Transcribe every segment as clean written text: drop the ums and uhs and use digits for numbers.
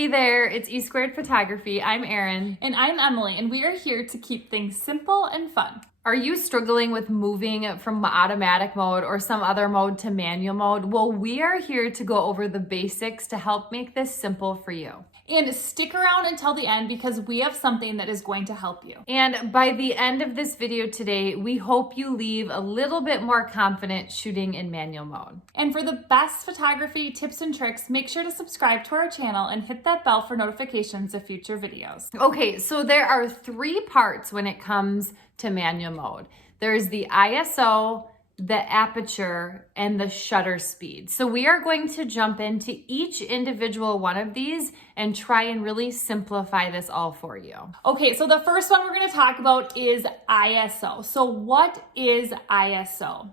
Hey there, it's E Squared Photography. I'm Erin. And I'm Emily, and we are here to keep things simple and fun. Are you struggling with moving from automatic mode or some other mode to manual mode? Well, we are here to go over the basics to help make this simple for you. And stick around until the end because we have something that is going to help you. And by the end of this video today, we hope you leave a little bit more confident shooting in manual mode. And for the best photography tips and tricks, make sure to subscribe to our channel and hit that bell for notifications of future videos. Okay, so there are 3 parts when it comes to manual mode. There's the ISO, the aperture, and the shutter speed. So we are going to jump into each individual one of these and try and really simplify this all for you. Okay, so the first one we're going to talk about is ISO. So what is ISO?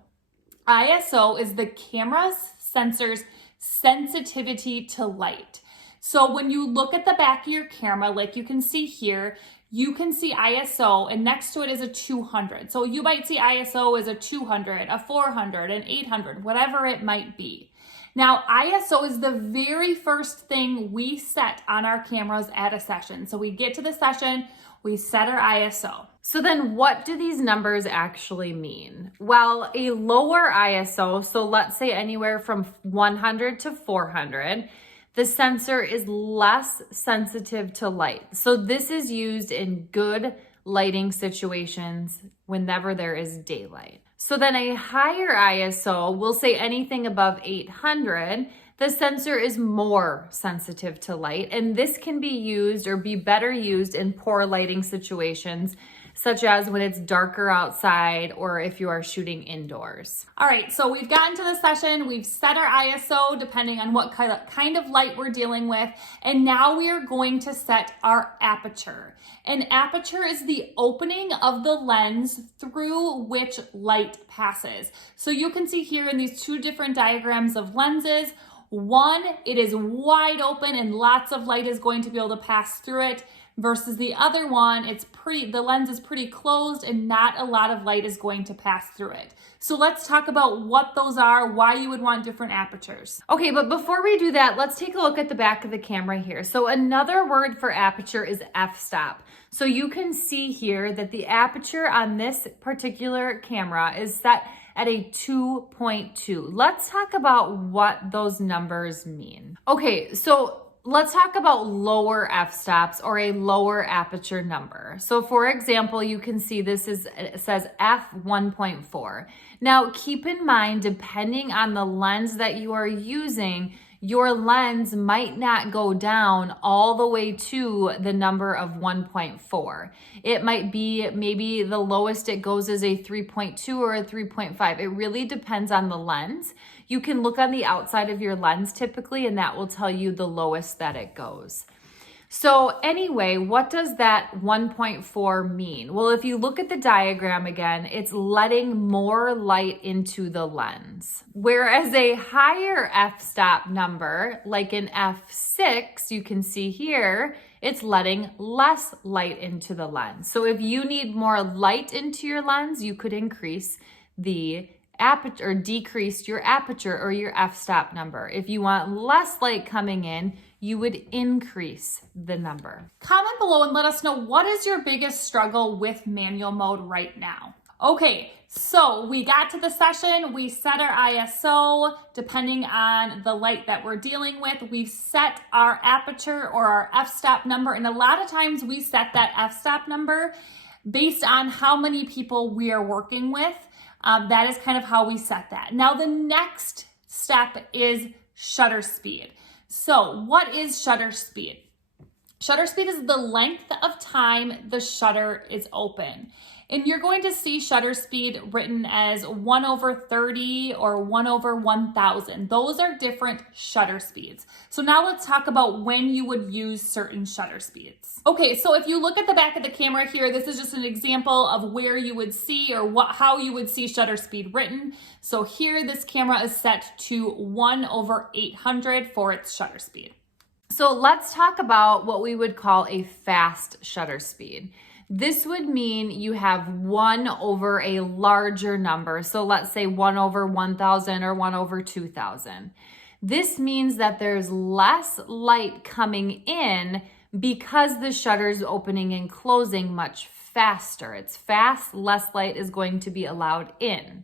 ISO is the camera's sensor's sensitivity to light. So when you look at the back of your camera, like you can see here, you can see ISO, and next to it is a 200. So you might see ISO as a 200, a 400, an 800, whatever it might be. Now, ISO is the very first thing we set on our cameras at a session. So we get to the session, we set our ISO. So then what do these numbers actually mean? Well, a lower ISO, so let's say anywhere from 100 to 400, the sensor is less sensitive to light. So this is used in good lighting situations whenever there is daylight. So then a higher ISO, we'll say anything above 800, the sensor is more sensitive to light, and this can be used or be better used in poor lighting situations, such as when it's darker outside or if you are shooting indoors. All right, so we've gotten to the session, we've set our ISO depending on what kind of light we're dealing with, and now we are going to set our aperture. An aperture is the opening of the lens through which light passes. So you can see here in these 2 different diagrams of lenses, one, it is wide open and lots of light is going to be able to pass through it, versus the other one, the lens is pretty closed and not a lot of light is going to pass through it. So let's talk about what those are, why you would want different apertures. Okay, but before we do that, let's take a look at the back of the camera here. So another word for aperture is f-stop. So you can see here that the aperture on this particular camera is set at a 2.2. Let's talk about what those numbers mean. Okay, so let's talk about lower f-stops or a lower aperture number. So for example, you can see it says f1.4. Now keep in mind, depending on the lens that you are using, your lens might not go down all the way to the number of 1.4. It might be maybe the lowest it goes is a 3.2 or a 3.5. It really depends on the lens. You can look on the outside of your lens typically, and that will tell you the lowest that it goes. So anyway, what does that 1.4 mean? Well, if you look at the diagram again, it's letting more light into the lens. Whereas a higher f-stop number, like an f6, you can see here, it's letting less light into the lens. So if you need more light into your lens, you could increase the aperture or decrease your aperture or your f-stop number. If you want less light coming in, you would increase the number. Comment below and let us know, what is your biggest struggle with manual mode right now? Okay, so we got to the session, we set our ISO depending on the light that we're dealing with. We've set our aperture or our f-stop number, and a lot of times we set that f-stop number based on how many people we are working with. That is kind of how we set that. Now the next step is shutter speed. So what is shutter speed? Shutter speed is the length of time the shutter is open. And you're going to see shutter speed written as 1/30 or 1/1000. Those are different shutter speeds. So now let's talk about when you would use certain shutter speeds. Okay, so if you look at the back of the camera here, this is just an example of where you would see or how you would see shutter speed written. So here, this camera is set to 1/800 for its shutter speed. So let's talk about what we would call a fast shutter speed. This would mean you have 1 over a larger number. So let's say 1/1000 or 1/2000. This means that there's less light coming in because the shutter's opening and closing much faster. It's fast, less light is going to be allowed in.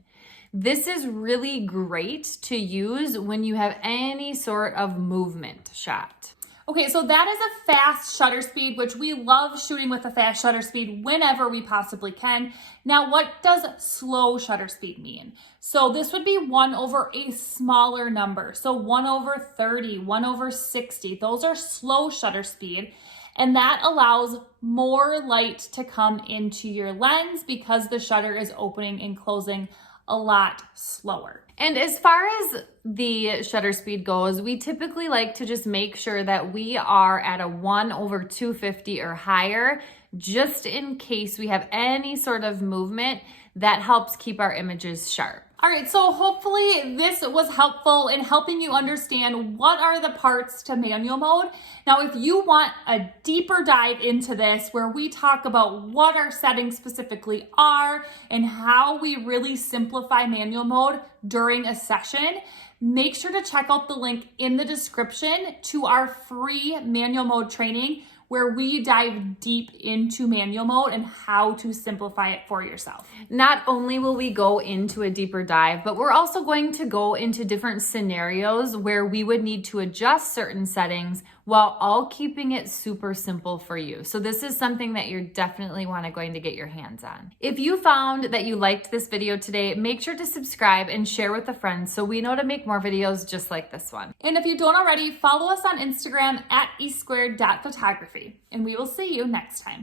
This is really great to use when you have any sort of movement shot. Okay, so that is a fast shutter speed, which we love shooting with a fast shutter speed whenever we possibly can. Now, what does slow shutter speed mean? So this would be 1 over a smaller number. So 1 over 30, 1 over 60, those are slow shutter speed. And that allows more light to come into your lens because the shutter is opening and closing a lot slower. And as far as the shutter speed goes, we typically like to just make sure that we are at a 1 over 250 or higher, just in case we have any sort of movement that helps keep our images sharp. All right, so hopefully this was helpful in helping you understand what are the parts to manual mode. Now, if you want a deeper dive into this where we talk about what our settings specifically are and how we really simplify manual mode during a session, make sure to check out the link in the description to our free manual mode training where we dive deep into manual mode and how to simplify it for yourself. Not only will we go into a deeper dive, but we're also going to go into different scenarios where we would need to adjust certain settings while all keeping it super simple for you. So this is something that you're definitely going to get your hands on. If you found that you liked this video today, make sure to subscribe and share with a friend so we know to make more videos just like this one. And if you don't already, follow us on Instagram at e2photography. And we will see you next time.